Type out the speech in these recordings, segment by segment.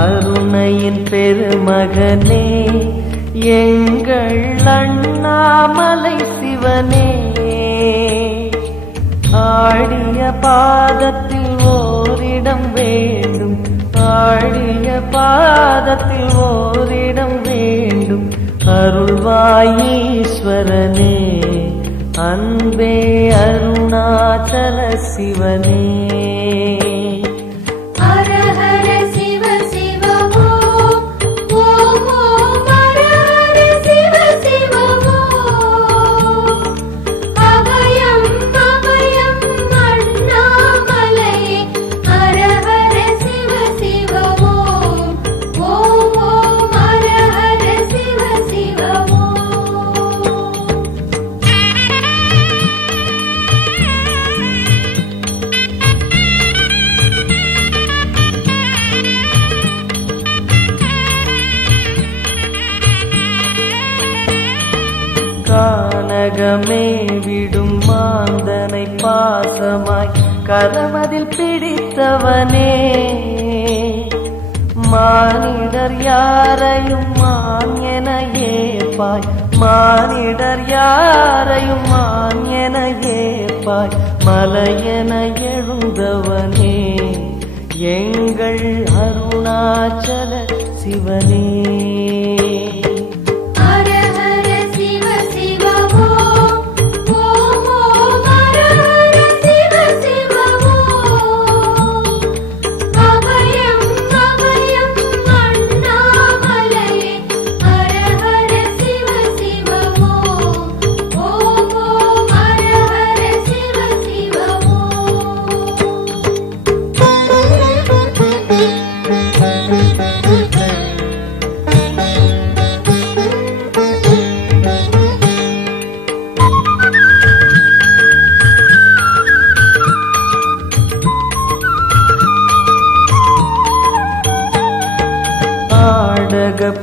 அருணையின் பெருமகனே எங்கள் அண்ணாமலை சிவனே, ஆடிய பாதத்தில் ஓரிடம் வேண்டும், ஆடிய பாதத்தில் ஓரிடம் வேண்டும். அருள்வாயீஸ்வரனே அன்பே அருணாச்சல சிவனே. கானகமே விடும் மாந்தனை பாசமாய் கரமதில் பிடித்தவனே, மானிடர் யாரையும் மான் என ஏற்பாய், மானிடர் யாரையும் மான் என ஏற்பாய். மலையென எழுந்தவனே எங்கள் அருணாச்சல சிவனே.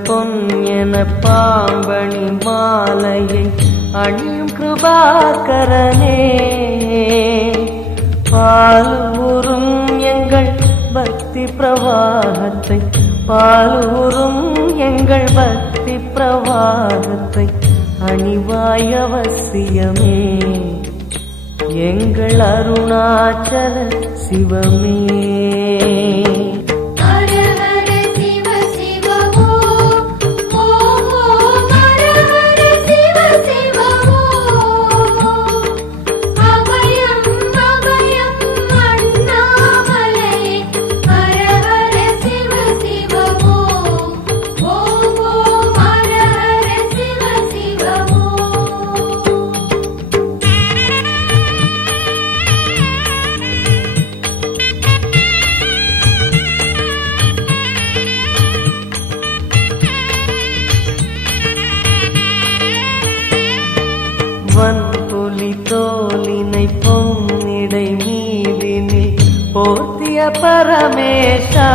பொன் என பாம்பணி மாலையை அணியும் கிருபாகரனே, பாலூரும் எங்கள் பக்தி பிரவாகத்தை, பாலூரும் எங்கள் பக்தி பிரவாகத்தை அணிவாய் அவசியமே எங்கள் அருணாச்சல சிவமே. வன்புலி தோலினை பொன்னிடை மீதினில் போர்த்திய பரமேஷா,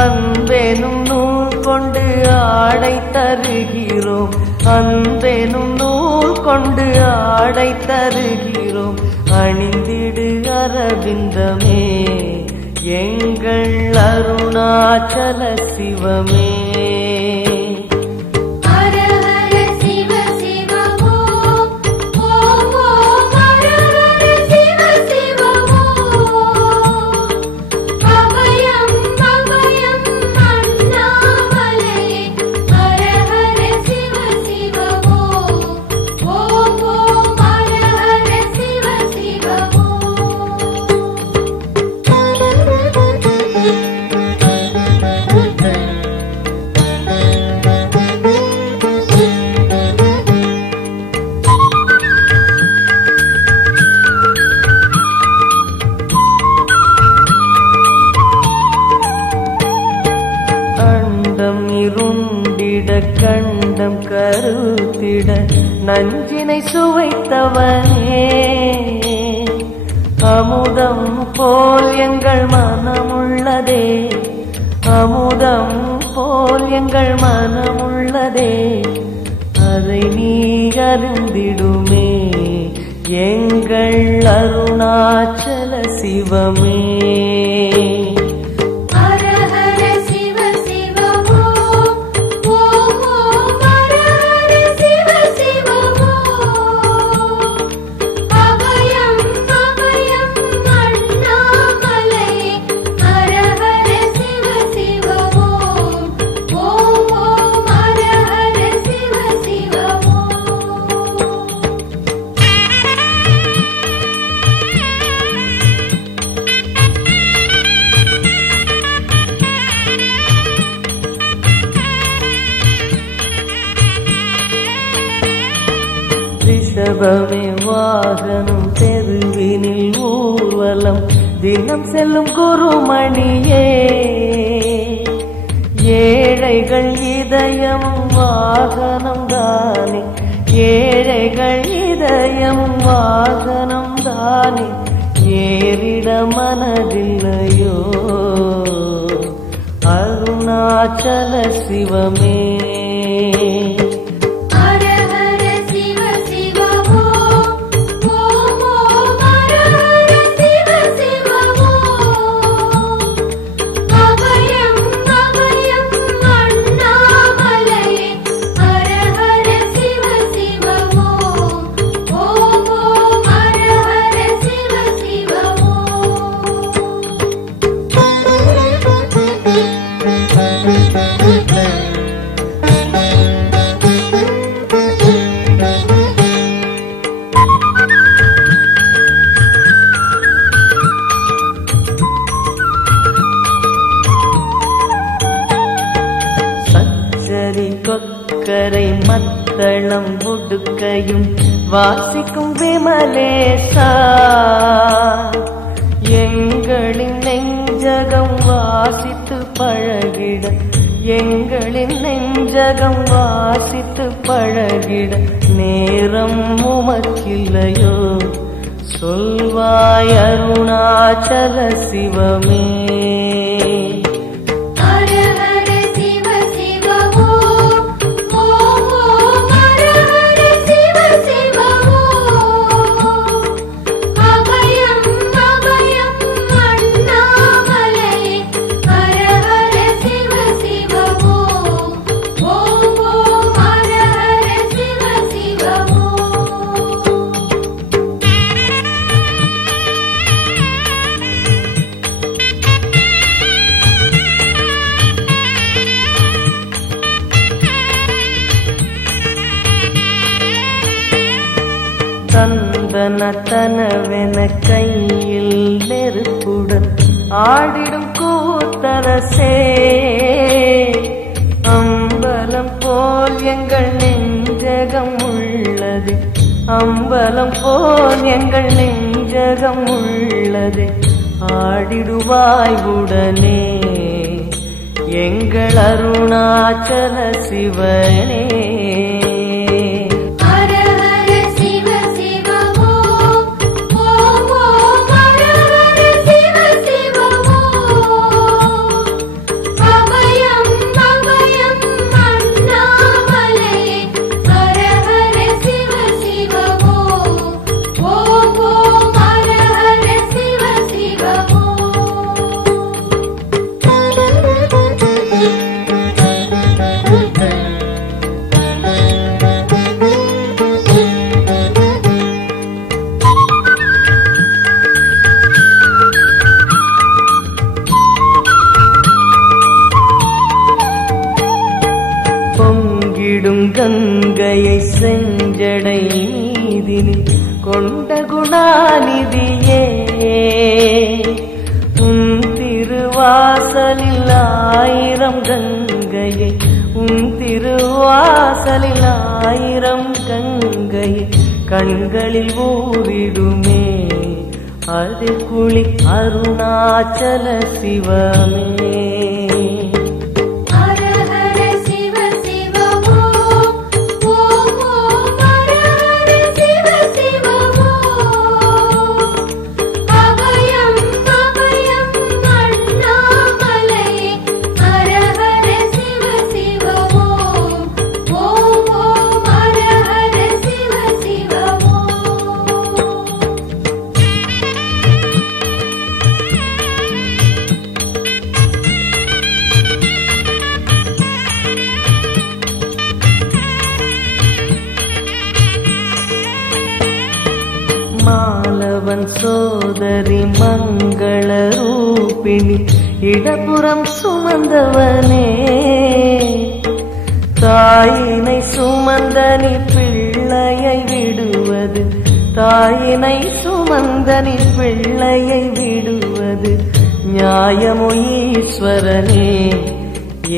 அன்பெனும் நூல் கொண்டு ஆடை தருகிறோம், அன்பெனும் நூல் கொண்டு ஆடை தருகிறோம். அணிந்திடு அரவிந்தமே எங்கள் அருணாச்சல சிவமே. கருத்திட நஞ்சினை சுவைத்தவனே அமுதம் போல் எங்கள் மனமுள்ளதே அமுதம் போல் எங்கள் மனமுள்ளதே அதை நீ அருந்திடுமே எங்கள் அருணாச்சல சிவமே ரிஷபமே வாகனம் தெருவினில் ஊர்வலம் தினம் செல்லும் குருமணியே ஏழைகள் இதயம் வாகனம் தானே ஏழைகள் இதயம் வாகனம் தானே ஏறிட மனதில்லையோ அருணாச்சல சிவமே கொக்கரை மத்தளம் உடுக்கையும் வாசிக்கும் விமலேசா எங்களின் நெஞ்சகம் வாசித்து பழகிட எங்களின் நெஞ்சகம் வாசித்து பழகிட நேரம் உமக்கில்லையோ சொல்வாய் அருணாச்சல சிவமே தந்தனத்தனவென கையில் நெருப்புடன் ஆடிடும் கூத்தரசே அம்பலம் போல் எங்கள் நெஞ்சகம் உள்ளது அம்பலம் போல் எங்கள் நெஞ்சகம் உள்ளது ஆடிடுவாய் உடனே எங்கள் அருணாச்சல சிவனே கங்கையை செஞ்சடை மீதினில் கொண்ட குணாநிதியே உன் திருவாசலில் ஆயிரம் கங்கையை உன் திருவாசலில் ஆயிரம் கங்கையை கண்களில் ஊறிடுமே அது குளி அருணாச்சல சிவமே ஹர ஹர சிவ சிவ ஓ சுந்தரி மங்கள ரூபிணி இடப்புறம் சுமந்தவனே தாயினை சுமந்தனி பிள்ளையை விடுவது தாயினை சுமந்தனி பிள்ளையை விடுவது நியாயமோ ஈஸ்வரனே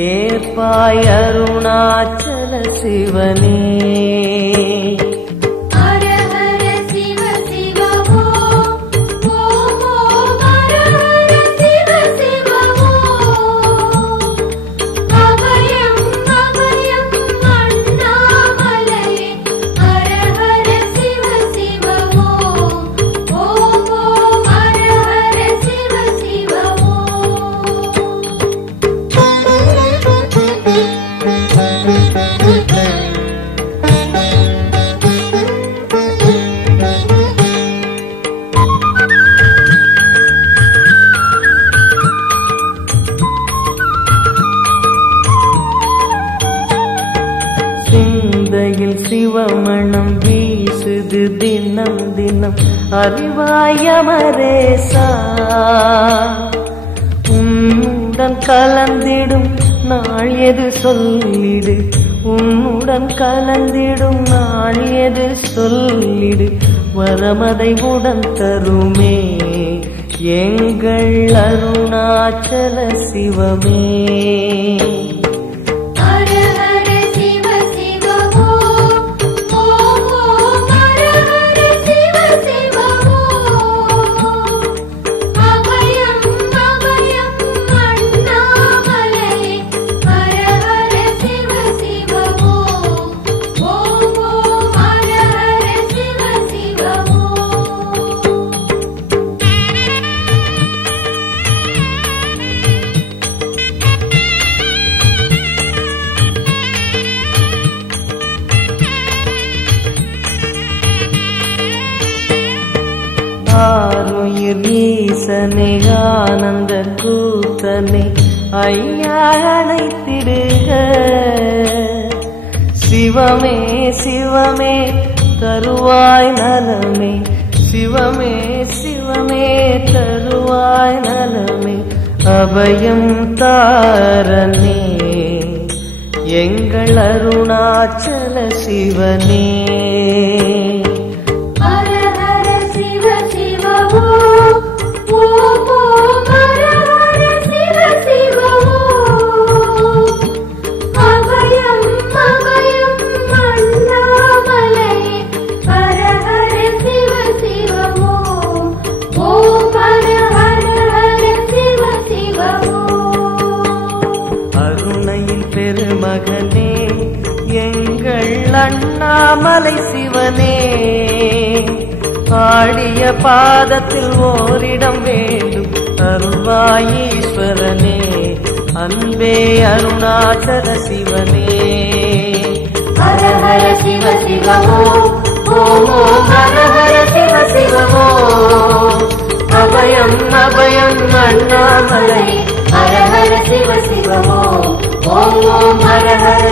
ஏற்பாய் அருணாச்சல சிவனே சிந்தையில் சிவமணம் வீசுது தினம் தினம் அறிவாயமரேசா உன்னுடன் கலந்திடும் நாள் எது சொல்லிடு உன்னுடன் கலந்திடும் நாள் எது சொல்லிடு வரமதை உடன் தருமே எங்கள் அருணாச்சல சிவமே ஆருயிர் ஈசனே ஆனந்த கூத்தனே ஐயா அழைத்திடுக சிவமே சிவமே தருவாய் நலமே சிவமே சிவமே தருவாய் நலமே அபயம் தாரனே எங்கள் அருணாச்சல சிவனே பெருமகனே எங்கள் அண்ணாமலை சிவனே ஆடிய பாதத்தில் ஓரிடம் வேண்டும் அருள்வாயீஸ்வரனே அன்பே அருணாச்சல சிவனே ஹர ஹர சிவ சிவமோ ஓம் ஓம் ஹர ஹர சிவ சிவமோ அபயம் அபயம் அண்ணாமலை ஹர ஹர சிவ சிவமோ ஓம் ஓம் ஹர ஹர